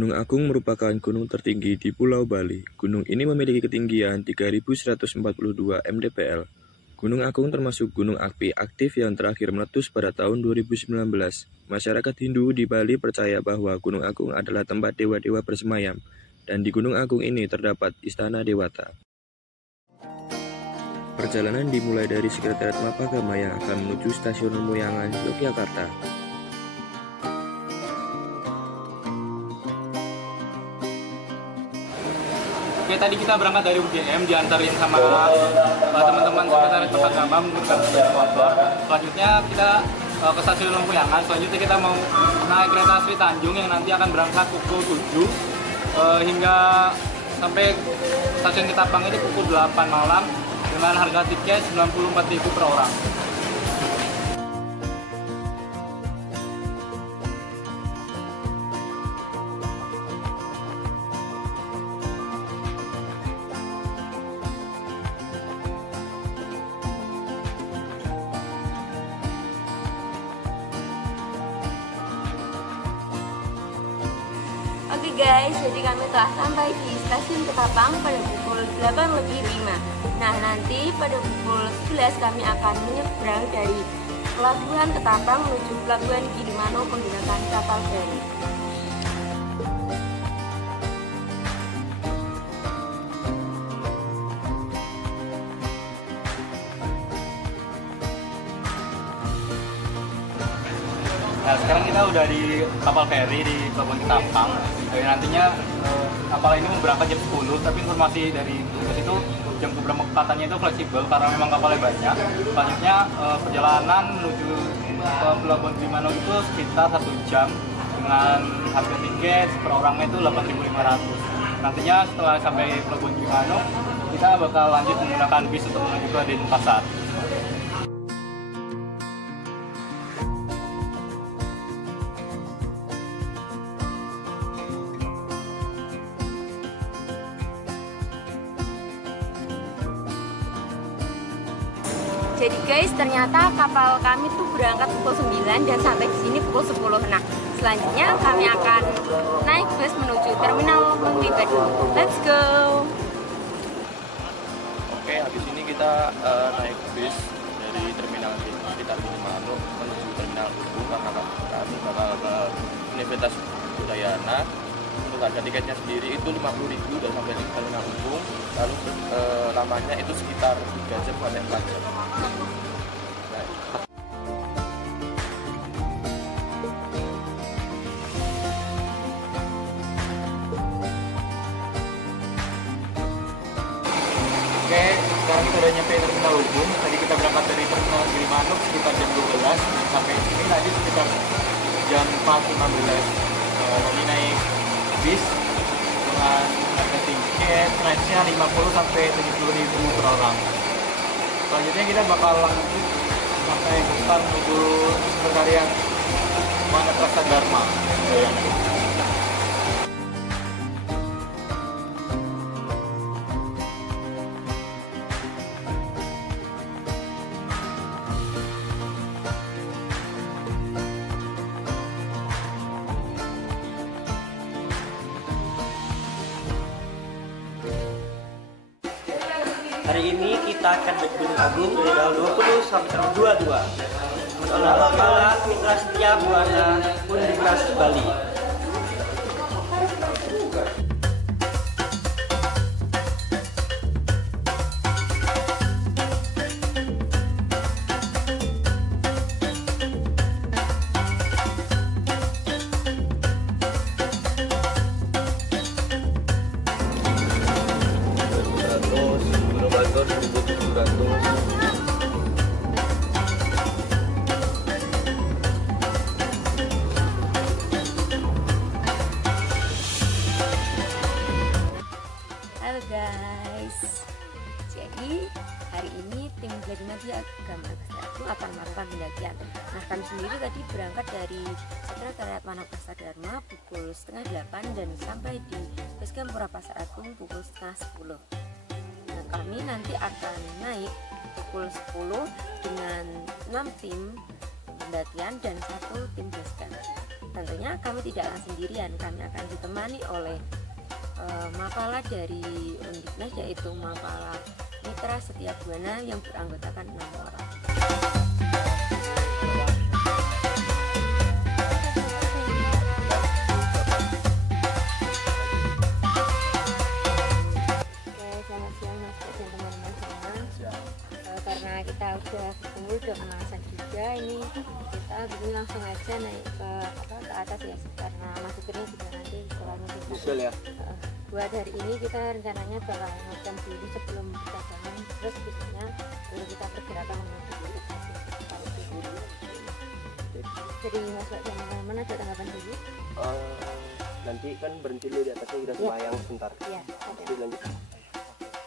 Gunung Agung merupakan gunung tertinggi di Pulau Bali. Gunung ini memiliki ketinggian 3.142 mdpl. Gunung Agung termasuk gunung api aktif yang terakhir meletus pada tahun 2019. Masyarakat Hindu di Bali percaya bahwa Gunung Agung adalah tempat dewa-dewa bersemayam, dan di Gunung Agung ini terdapat Istana Dewata. Perjalanan dimulai dari Sekretariat Mapagama yang akan menuju Stasiun Lemuyangan, Yogyakarta. Oke, tadi kita berangkat dari UGM, diantarin sama teman-teman Sekretariat Mapagama menggunakan motor. Selanjutnya kita ke Stasiun Lemuyangan. Selanjutnya kita mau naik kereta Sri Tanjung yang nanti akan berangkat pukul 7 hingga sampai stasiun Ketapang itu pukul 8 malam dengan harga tiket 94.000 per orang. Oke guys, jadi kami telah sampai di stasiun Ketapang pada pukul 8:05. Nah, nanti pada pukul 11 kami akan menyeberang dari Pelabuhan Ketapang menuju Pelabuhan Gilimanuk menggunakan kapal feri. Nah, sekarang kita udah di kapal feri di Pelabuhan Ketapang. Jadi nantinya kapal ini mau berangkat jam 10, tapi informasi dari petugas itu jam keberangkatannya itu fleksibel karena memang kapalnya banyak. Selanjutnya perjalanan menuju ke Pelabuhan Gilimanuk itu sekitar 1 jam dengan harga tiket per orangnya itu 8.500. Nantinya setelah sampai Pelabuhan Gilimanuk, kita bakal lanjut menggunakan bis untuk menuju ke Denpasar. Jadi guys, ternyata kapal kami tuh berangkat pukul 9 dan sampai di sini pukul 10. Nah, selanjutnya kami akan naik bus menuju Terminal Mengwi Badung. Let's go. Oke, habis ini kita naik bis dari Terminal sekitar Gilimanuk menuju Terminal Ubung karena kami bakal ke Universitas Udayana. Untuk harga tiketnya sendiri itu 50.000 dan sampai di Terminal Ubung, lalu lamanya itu sekitar 3 jam sampai 4 jam. Oke, sekarang kita udah nyampe Terminal Ubung. Tadi kita berangkat dari Terminal Gilimanuk sekitar jam 12 dan sampai sini tadi sekitar jam 4.15. Kami naik bis dengan harga tiket range-nya 50 sampai 70.000 per orang. Selanjutnya kita bakal lanjut sampai depan menuju Sekretariat Wanaprastha Dharma. Hari ini kita akan ke Gunung Agung dari tanggal 20 sampai tanggal 22. Bersama Kepala Mitra Setia Buana Universitas Bali. Halo guys, jadi hari ini tim Belajar Media Agama Kesehatan akan melakukan pendakian. Nah, kami sendiri tadi berangkat dari Sekretariat Wanaprastha Dharma pukul 7:30 dan sampai di Basecamp Pura Pasar Agung pukul 9:30. Nah, kami nanti akan naik pukul 10 dengan 6 tim pendakian dan 1 tim basecamp. tentunya kami tidak akan sendirian, kami akan ditemani oleh Mapala dari Undiknas, yaitu Mapala Mitra Setiap Buana yang beranggotakan 6 orang. Karena kita udah berkumpul, udah pemanasan juga, ini kita langsung aja naik ke atas ya, karena masuknya juga nanti setelahnya kita ya. Buat hari ini kita rencananya bakal ngecam dulu sebelum kita bangun, terus besoknya baru kita pergerakan menuju ke lokasi. Jadi Mas Wak dan teman-teman ada tanggapan dulu? Nanti kan berhenti dulu di atasnya, kita sembahyang sebentar. Iya, Terus lanjut.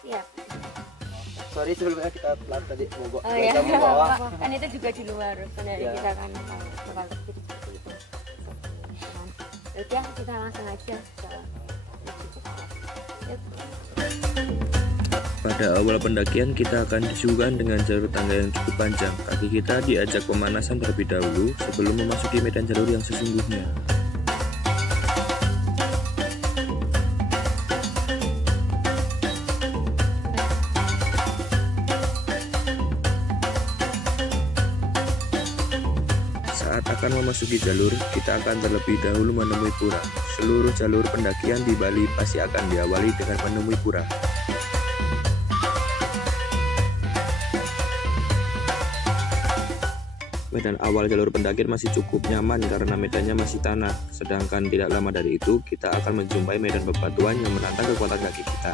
siap. Sorry sebelumnya kita telat tadi mau Oh ya, bawah. kan itu juga di luar, sebenarnya Ya. kita kan bakal terjadi seperti itu. Udah, kita langsung aja ke Yuk. Pada awal pendakian kita akan disuguhkan dengan jalur tangga yang cukup panjang. Kaki kita diajak pemanasan terlebih dahulu sebelum memasuki medan jalur yang sesungguhnya. Saat akan memasuki jalur, kita akan terlebih dahulu menemui pura. Seluruh jalur pendakian di Bali pasti akan diawali dengan menemui pura. Medan awal jalur pendakian masih cukup nyaman karena medannya masih tanah. Sedangkan tidak lama dari itu, kita akan menjumpai medan bebatuan yang menantang kekuatan kaki kita.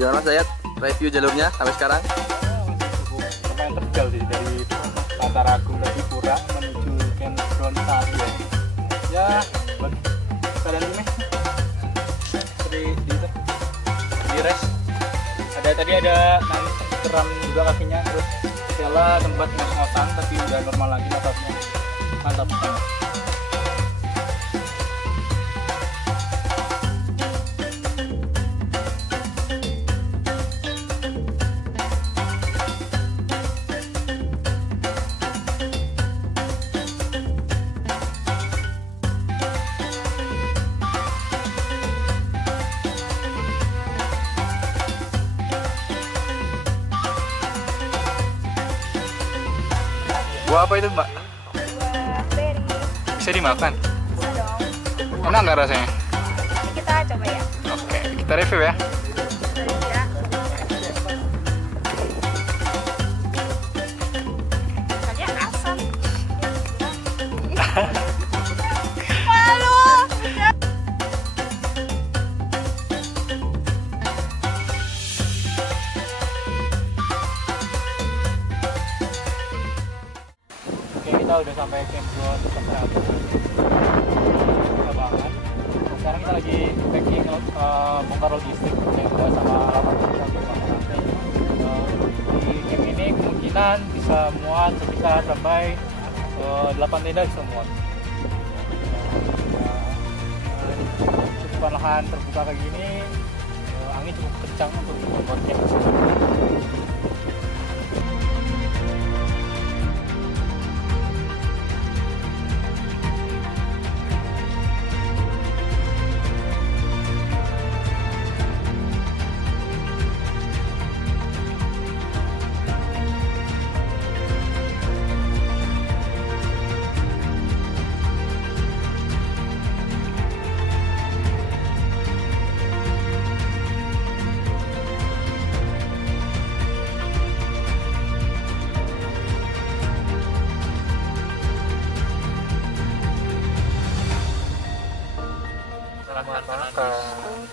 Gimana saya review jalurnya sampai sekarang? Lumayan terjal sih, dari Tantaragung dari Pura menuju Camp Ground Sari ya. Ya, buat kalian ini seperti di rest. Tadi ada nangis keram juga kakinya, terus Stella sempat ngos-ngosan tapi udah normal lagi ototnya. Mantap banget. Buah apa itu, Mbak? Buah beri. Bisa dimakan? Bisa dong. Enak nggak rasanya? Ini kita coba ya. Oke, kita review ya. Ya. Tadi asam. Malu. Oke, kita udah sampai Camp Ground Tantaragung. Kita banget. Sekarang kita lagi packing bongkar logistik tenda sama alat di camp ini kemungkinan bisa muat sekitar sampai 8 tenda bisa muat. Cukup lahan terbuka kayak gini, angin cukup kencang untuk bongkar camp.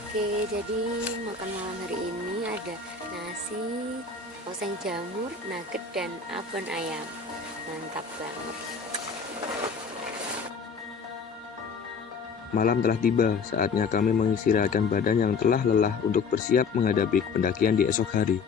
Oke, jadi makan malam hari ini ada nasi, oseng jamur, nugget, dan abon ayam. Mantap banget. Malam telah tiba, saatnya kami mengistirahatkan badan yang telah lelah untuk bersiap menghadapi pendakian di esok hari.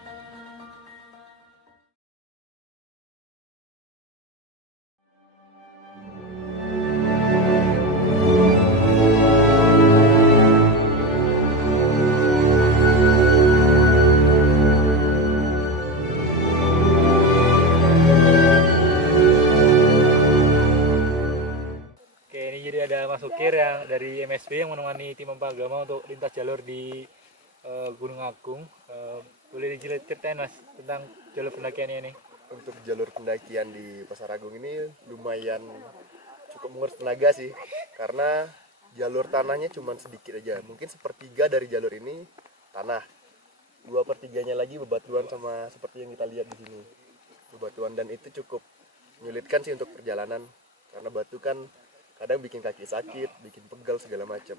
Bukir yang dari MSB yang menemani tim Empagama untuk lintas jalur di Gunung Agung. Boleh diceritain Mas tentang jalur pendakiannya ini? Untuk jalur pendakian di Pasar Agung ini lumayan cukup menguras tenaga sih, karena jalur tanahnya cuma sedikit aja, mungkin 1/3 dari jalur ini tanah, 2/3-nya lagi bebatuan sama seperti yang kita lihat di sini, bebatuan, dan itu cukup menyulitkan sih untuk perjalanan, karena batu kan kadang bikin kaki sakit, bikin pegal segala macam.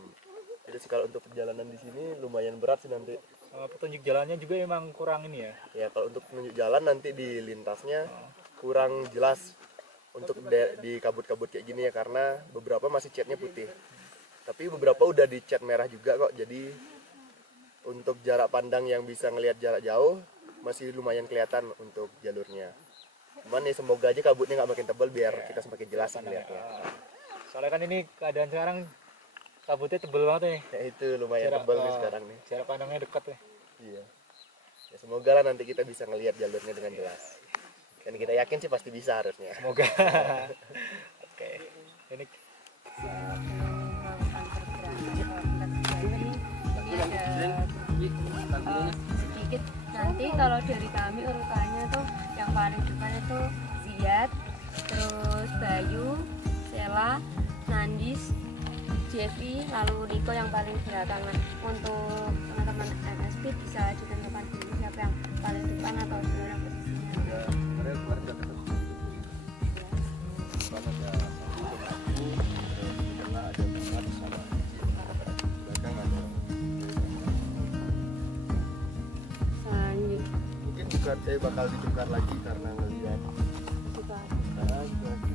Jadi kalau untuk perjalanan di sini lumayan berat sih nanti. Petunjuk jalannya juga emang kurang ini ya? Ya kalau untuk penunjuk jalan nanti di lintasnya kurang jelas untuk di kabut-kabut kayak gini ya, karena beberapa masih catnya putih. Tapi beberapa udah dicat merah juga kok, jadi untuk jarak pandang yang bisa ngelihat jarak jauh masih lumayan kelihatan untuk jalurnya. Cuman ya semoga aja kabutnya nggak makin tebal biar kita semakin jelas ngelihatnya. Soalnya kan ini keadaan sekarang kabutnya tebal banget nih. Ya itu lumayan tebal nih sekarang nih. Jarak pandangnya dekat ya. Iya. Ya semoga lah nanti kita bisa ngelihat jalurnya dengan jelas. Dan kita yakin sih pasti bisa harusnya. Semoga. Oke. Ini sedikit nanti kalau dari kami urutannya tuh yang paling depan itu Ziyad, terus Bayu, Sela, Nandis, Jeffy, lalu Niko yang paling belakangan. Untuk teman-teman MSP bisa ditentukan dulu siapa yang paling depan atau sebenarnya posisinya. Bakal ditukar lagi karena ngelihat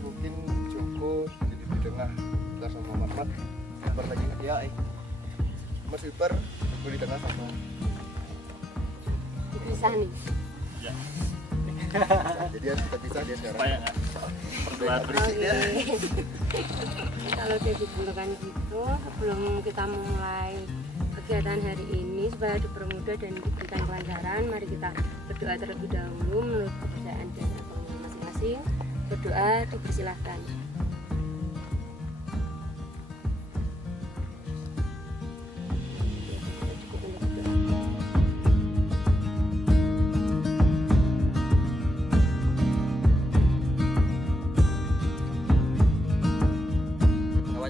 mungkin cukup jadi di tengah kita sama Marmat super lagi ya Mas super aku di tengah sama bisa nih ya. Jadi harus kita pisah dia sekarang kalau dia ditentukan gitu sebelum kita memulai kegiatan hari ini supaya dipermudah dan diberikan kelancaran, mari kita berdoa terlebih dahulu menurut kepercayaan dan agama masing-masing. Berdoa dipersilahkan.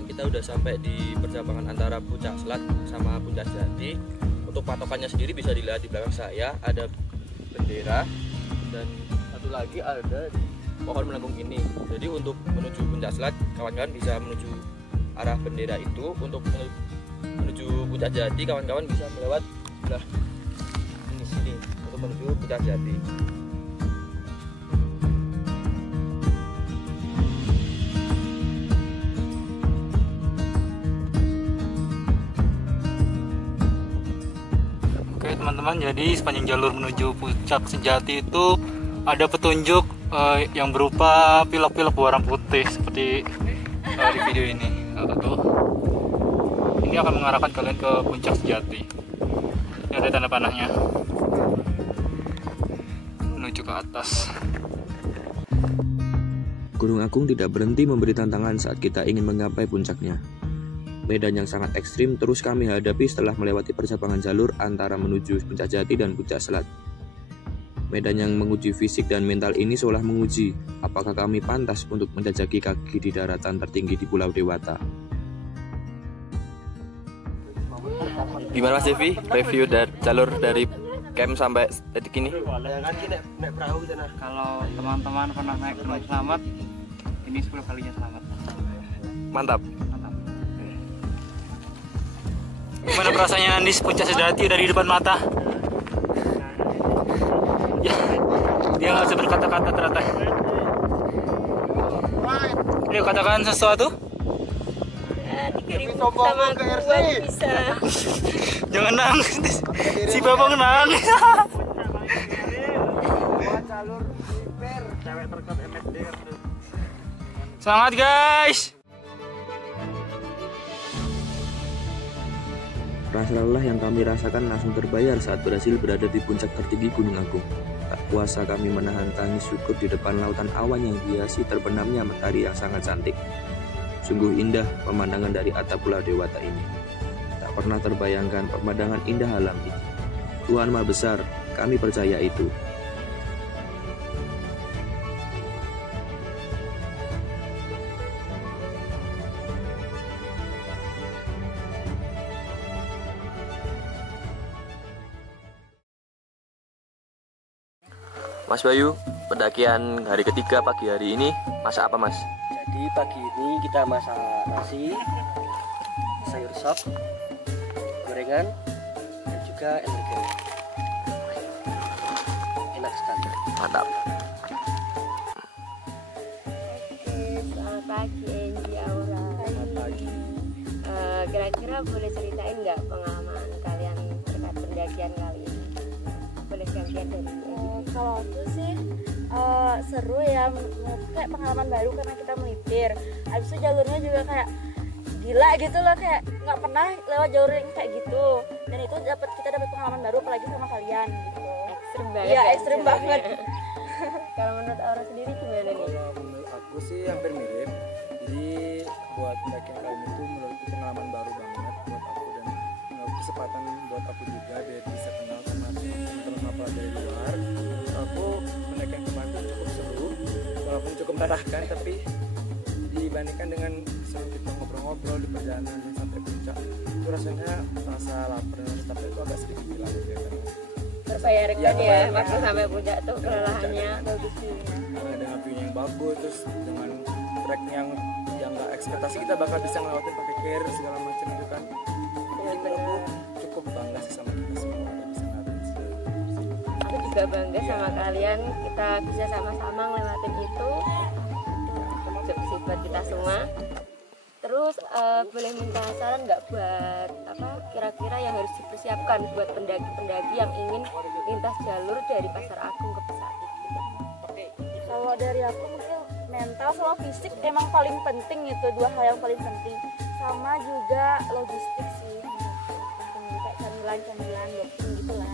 Kita udah sampai di percabangan antara Puncak Selat sama Puncak Jati. Untuk patokannya sendiri bisa dilihat di belakang saya, ada bendera dan satu lagi ada di pohon melengkung ini. Jadi untuk menuju Puncak Selat, kawan-kawan bisa menuju arah bendera itu. Untuk menuju Puncak Jati, kawan-kawan bisa melewat sebelah sini untuk menuju Puncak Jati. teman-teman, jadi sepanjang jalur menuju Puncak Sejati itu ada petunjuk yang berupa pilok-pilok berwarna putih seperti di video ini. Ini akan mengarahkan kalian ke Puncak Sejati. Ini ada tanda panahnya menuju ke atas. Gunung Agung tidak berhenti memberi tantangan saat kita ingin menggapai puncaknya. Medan yang sangat ekstrim terus kami hadapi setelah melewati percabangan jalur antara menuju Puncak Jati dan Puncak Selat. Medan yang menguji fisik dan mental ini seolah menguji apakah kami pantas untuk menjajaki kaki di daratan tertinggi di Pulau Dewata. Gimana Mas Devi, review jalur dari camp sampai detik ini? Kalau teman-teman pernah naik gunung selamat, ini 10 kalinya selamat. Mantap. Gimana perasaannya Andis, Puncak Sejati dari depan mata? Ya, dia nggak bisa berkata-kata ternyata. Ayo katakan sesuatu. 3.000 sama gua bisa. Jangan nangis, si Babang nangis. Semangat guys. Rasa lelah yang kami rasakan langsung terbayar saat berhasil berada di puncak tertinggi Gunung Agung. Tak kuasa kami menahan tangis syukur di depan lautan awan yang dihiasi terbenamnya matahari yang sangat cantik. Sungguh indah pemandangan dari atap Pulau Dewata ini. Tak pernah terbayangkan pemandangan indah alam ini. Tuhan Maha Besar, kami percaya itu. Mas Bayu, pendakian hari ketiga pagi hari ini masak apa Mas? Jadi pagi ini kita masak nasi, sayur sop, gorengan, dan juga energen. Enak sekali. Mantap. Oke, selamat pagi Enji Aura. Selamat pagi. Kira-kira boleh ceritain nggak pengalaman kalian terkait pendakian kali ini? Boleh gantian dari Enji. Kalau aku sih seru ya, kayak pengalaman baru karena kita melipir. Habis itu jalurnya juga kayak gila gitu loh, kayak nggak pernah lewat jalur yang kayak gitu. Dan itu kita dapat pengalaman baru apalagi sama kalian gitu. Ekstrim banget. Iya, ya, ekstrim jalannya. banget. Kalau menurut Aura sendiri gimana nih? Kalau menurut aku sih hampir mirip. Jadi buat pendakian kali ini tuh menurutku pengalaman baru banget buat aku, dan kesempatan buat aku juga biar bisa kenal sama teman-teman dari luar. Menurut aku pendakian kemarin tuh cukup seru, walaupun cukup melelahkan, tapi dibandingkan dengan seru kita ngobrol-ngobrol di perjalanan dan sampai puncak, itu rasanya rasa lapar dan rasa capek itu agak sedikit hilang gitu ya. Terbayarkan Iya, ya, terbayarkan. waktu sampai puncak tuh Dengan kelelahannya puncak bagus sih. karena dengan view yang bagus, terus dengan trek yang nggak ekspektasi kita bakal bisa ngelewatin pakai carrier segala macam gitu kan. Jadi menurutku cukup bangga sih sama kita semua udah bisa ngelewatin sih. Aku juga bangga Iya. sama kalian, kita bisa sama-sama ngelewatin itu. Job sih buat kita semua. Terus boleh minta saran nggak buat apa kira-kira yang harus dipersiapkan buat pendaki-pendaki yang ingin lintas jalur dari Pasar Agung ke Pesakit gitu. Kalau dari aku mungkin mental sama fisik emang paling penting, itu dua hal yang paling penting. Sama juga logistik sih, penting kayak camilan doping gitulah.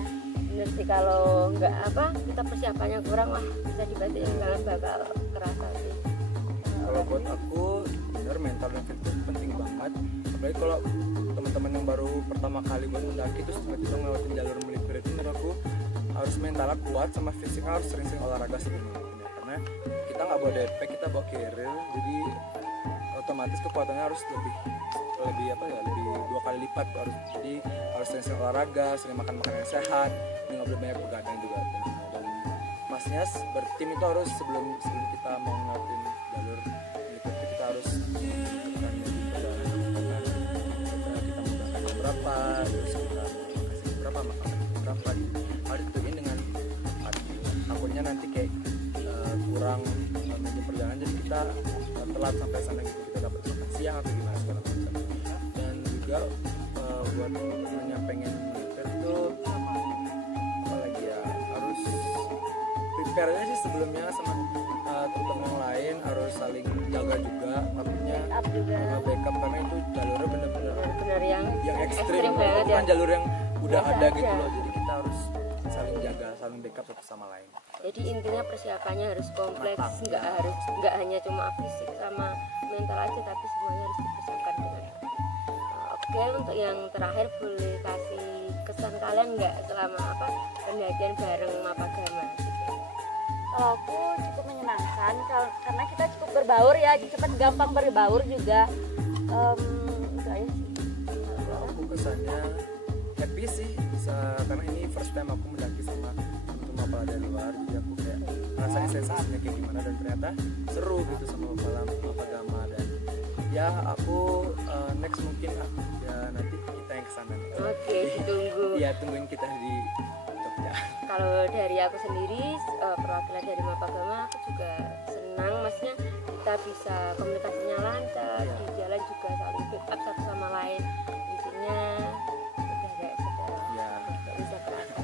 Bener sih, kalau nggak apa kita persiapannya kurang, wah bisa dibantu yang kalian bakal kerasa sih. Kalau buat aku bener mental dan fisik penting banget, apalagi kalau teman-teman yang baru pertama kali buat mendaki terus tiba-tiba ngelewatin jalur melipir itu, menurut aku harus mentalnya kuat sama fisik harus sering-sering olahraga sih menurutku, karena kita nggak bawa backpack, kita bawa carrier, jadi otomatis kekuatannya harus lebih lebih 2 kali lipat harus. Jadi harus sering-sering olahraga, sering makan makanan yang sehat, nggak boleh banyak begadang juga. Dan masnya bertim itu harus sebelum kita mau ngelakuin jalur melipir itu kita harus melakukan perjalanan, kita menggunakan jam berapa, terus kita kasih berapa, makan berapa, harus ditentuin dengan hati. Takutnya nanti kayak kurang menuju perjalanan, jadi kita telat sampai sana gitu, kita dapat makan siang atau gimana segala macam. Dan juga buat teman-teman yang pengen melipir tuh apalagi ya, harus prepare-nya sih sebelumnya sama teman-teman yang lain, harus saling jaga juga, artinya backup karena itu jalurnya bener-bener Bener yang ekstrim banget ya. bukan jalur yang udah Biasa ada aja. gitu loh, jadi kita harus saling jaga, saling backup satu sama lain. Jadi intinya persiapannya harus kompleks, nggak hanya cuma fisik sama mental aja, tapi semuanya harus dipersiapkan dengan baik. Oke, untuk yang terakhir boleh kasih kesan kalian nggak selama apa pendakian bareng Mapagama gitu. Kalau aku cukup menyenangkan karena kita cukup berbaur ya, cepat gampang berbaur juga. Itu aja sih. Kalau aku kesannya happy sih, bisa karena ini first time aku mendaki sama teman-teman Mapala dari luar, jadi aku kayak ngerasain sensasinya kayak gimana, dan ternyata seru gitu sama Mapagama. Dan ya aku next mungkin ya nanti kita yang kesana. Oke, ditunggu. Iya, tungguin kita di Jogja. Kalau dari aku sendiri perwakilan dari Mapagama, aku juga senang, maksudnya kita bisa komunikasinya lancar, Iya. di jalan juga saling backup satu sama lain, intinya udah kayak saudara, Ya, bisa kerasa.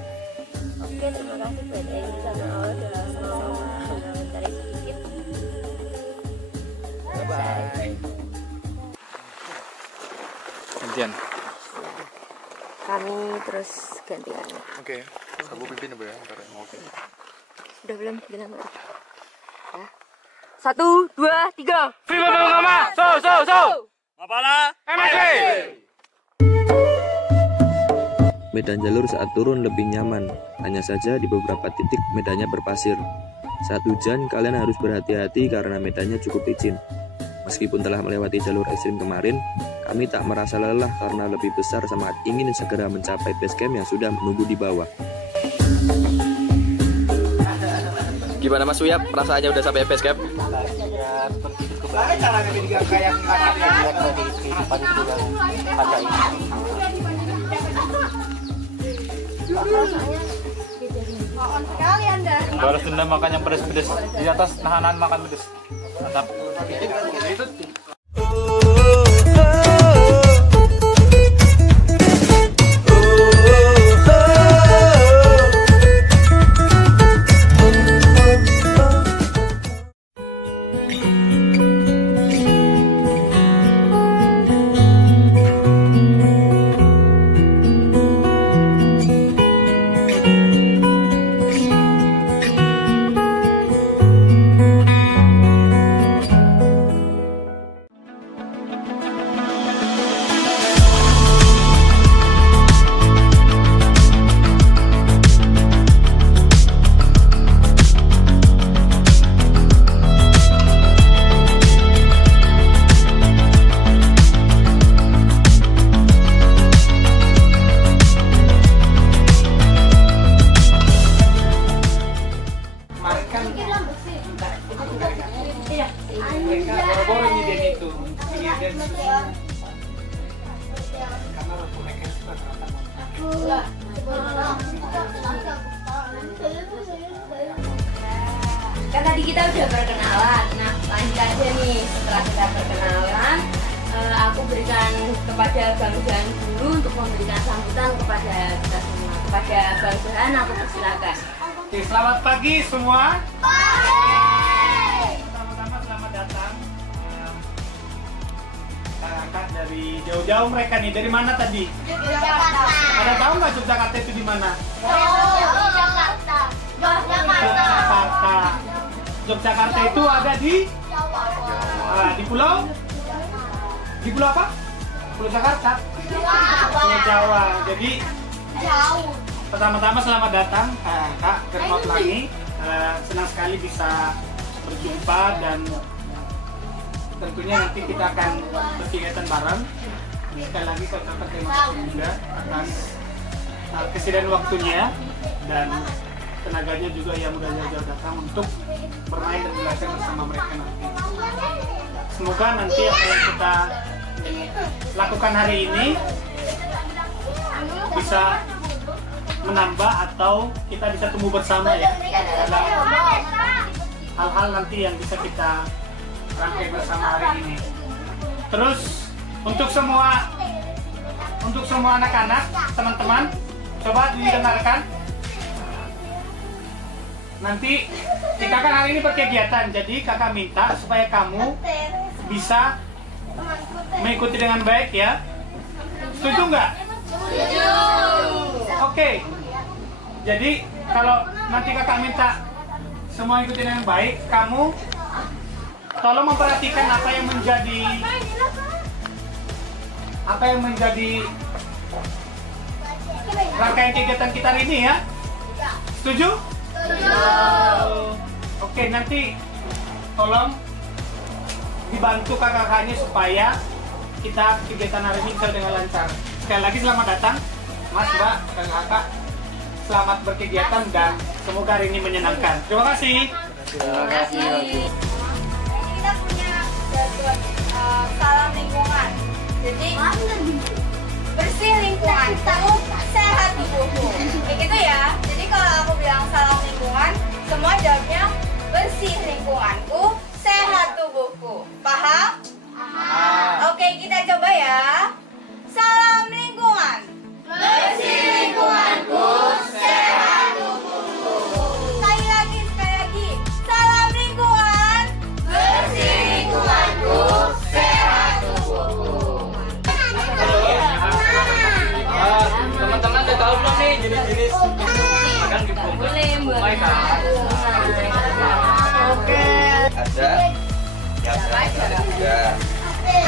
Oke, terima kasih buat Enji sama Aura udah mau mencari sedikit. bye-bye. Gantian. Kami terus gantian. Oke, aku pimpin apa ya? Oke. Udah belum bilang nggak? Ya. 1, 2, 3. Viva Bengama! So! Mapala MSW! Medan jalur saat turun lebih nyaman, hanya saja di beberapa titik medannya berpasir. Saat hujan, kalian harus berhati-hati karena medannya cukup licin. Meskipun telah melewati jalur ekstrim kemarin, kami tak merasa lelah karena lebih besar semangat ingin segera mencapai base camp yang sudah menunggu di bawah. Gimana Mas Wiyap, perasaannya udah sampai base camp? Balas dendam makan yang pedes-pedes. Di atas nahan makan pedes. Mantap. Kan tadi kita udah perkenalan. Nah, lanjut aja nih. Setelah kita perkenalan, aku berikan kepada Bang Jahan dulu untuk memberikan sambutan kepada kita semua. Kepada Bang Jahan, aku persilakan. Oke, selamat pagi semua. Pertama-tama selamat datang. Kakak dari jauh-jauh mereka nih. Dari mana tadi? Yogyakarta. Ada tahu nggak Yogyakarta itu di mana? Yogyakarta. Yogyakarta itu ada di di pulau apa? Pulau Jakarta. Pulau Jawa. Jadi Jauh. pertama-tama selamat datang Kak ke Rumah Pelangi. Senang sekali bisa berjumpa dan tentunya nanti kita akan berkegiatan bareng. Sekali lagi saya ucapkan terima kasih juga atas kesediaan waktunya dan tenaganya juga yang udah jauh-jauh datang untuk bermain dan belajar bersama mereka nanti. Semoga nanti apa yang kita lakukan hari ini bisa menambah atau kita bisa tumbuh bersama ya. Ada hal-hal nanti yang bisa kita rangkai bersama hari ini. Terus untuk semua anak-anak, teman-teman, coba didengarkan. Nanti kita kan hari ini berkegiatan, jadi kakak minta supaya kamu bisa mengikuti dengan baik ya. Setuju nggak? Setuju. Oke. Jadi kalau nanti kakak minta semua ikuti dengan baik, kamu tolong memperhatikan apa yang menjadi rangkaian kegiatan kita hari ini ya. Setuju? Oke, nanti tolong dibantu kakak-kakaknya supaya kita kegiatan hari ini bisa dengan lancar. Sekali lagi selamat datang Mas, Mbak, kakak-kakak. Selamat berkegiatan dan semoga hari ini menyenangkan. Terima kasih. Terima kasih. Kita punya jargon salam lingkungan. Jadi bersih lingkungan, sehat tubuhmu. Kayak gitu ya. Jadi kalau aku bilang salam lingkungan, semua jawabnya bersih lingkunganku, sehat tubuhku. Paham? Oke, kita coba ya. Salam lingkungan. Bersih lingkunganku, sehat tubuhku. Sekali lagi. Salam lingkungan. Bersih lingkunganku, sehat tubuhku. Teman-teman udah tahu belum nih jenis-jenis makan di Boleh, Mbak. Oke. Ya.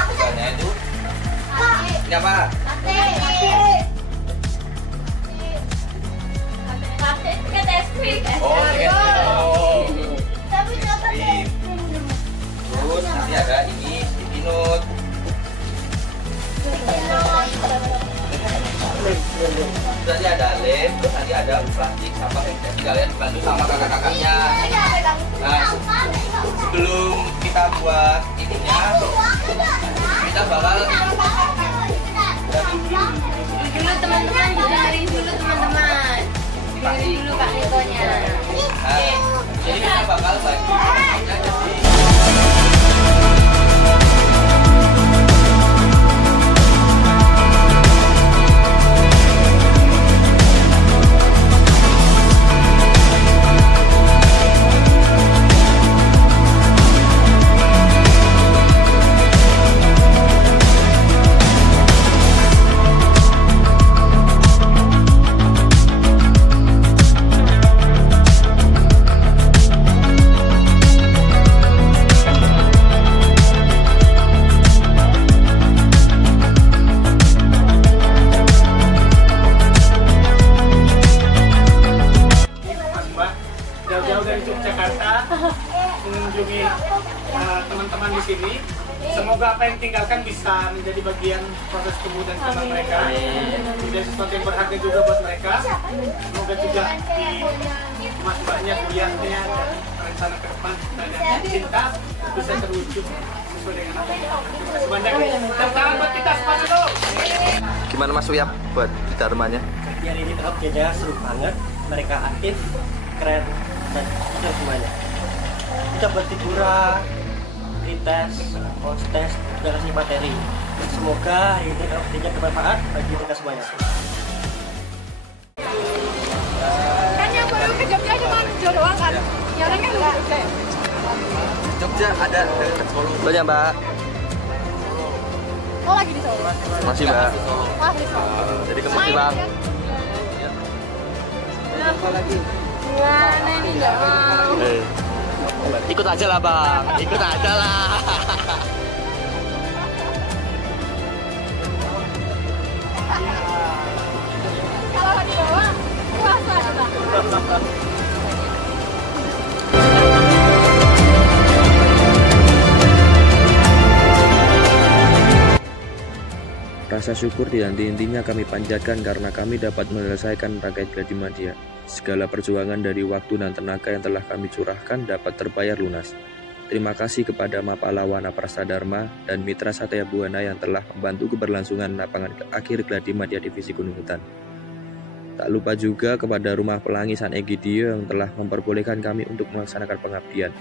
Bukannya itu. Ini apa? Oh, terus nanti ada ini pinut. Nanti ada lem, terus nanti ada plastik sampah yang jadi kalian bantu sama kakak-kakaknya. Nah, sebelum kita buat ininya, kita bakal Dulu teman-teman, dengerin dulu teman-teman. Dengerin dulu Kak Nikonya. nah, jadi kita bakal bagi jadi jauh-jauh dari Yogyakarta mengunjungi teman-teman di sini. Semoga apa yang tinggalkan bisa menjadi bagian proses tumbuh dan kembang mereka. Menjadi sesuatu yang berharga juga buat mereka. Semoga juga Mas Mbaknya kuliahnya dan rencana ke depan dan cinta bisa terwujud sesuai dengan apa yang kita. Terima kasih banyak. Tepuk tangan buat kita semua dulu. gimana Mas Uyap buat di Dharmanya? Kegiatan ini tetap kerja seru banget, mereka aktif, keren, dan keren semuanya. Kita buat hiburan, pretest, post-test, dan kasih materi. Semoga ini kerjanya bermanfaat bagi kita semuanya. Kan yang baru ke Jogja cuma Jo doang kan? Yang lain kan enggak. Jogja ada dekat Solo. Banyak Mbak. Oh lagi di Solo. Masih Mbak. Wah di Solo. Jadi kemana Bang? Gimana ini nggak mau? Ikut aja lah Bang, ikut aja lah. Kalau di bawah puasa kita. Rasa syukur tidak henti-hentinya kami panjatkan karena kami dapat menyelesaikan rangkaian Gladi Madya. Segala perjuangan dari waktu dan tenaga yang telah kami curahkan dapat terbayar lunas. Terima kasih kepada Mapalawana Prasadharma dan Mitra Satya Buana yang telah membantu keberlangsungan lapangan akhir Gladi Madya Divisi Gunung Hutan. Tak lupa juga kepada Rumah Pelangi San Egidio yang telah memperbolehkan kami untuk melaksanakan pengabdian.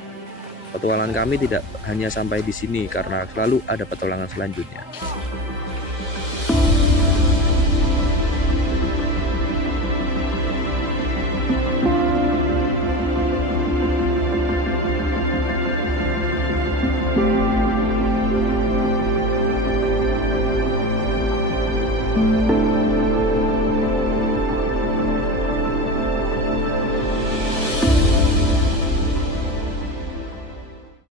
Petualangan kami tidak hanya sampai di sini karena selalu ada petualangan selanjutnya.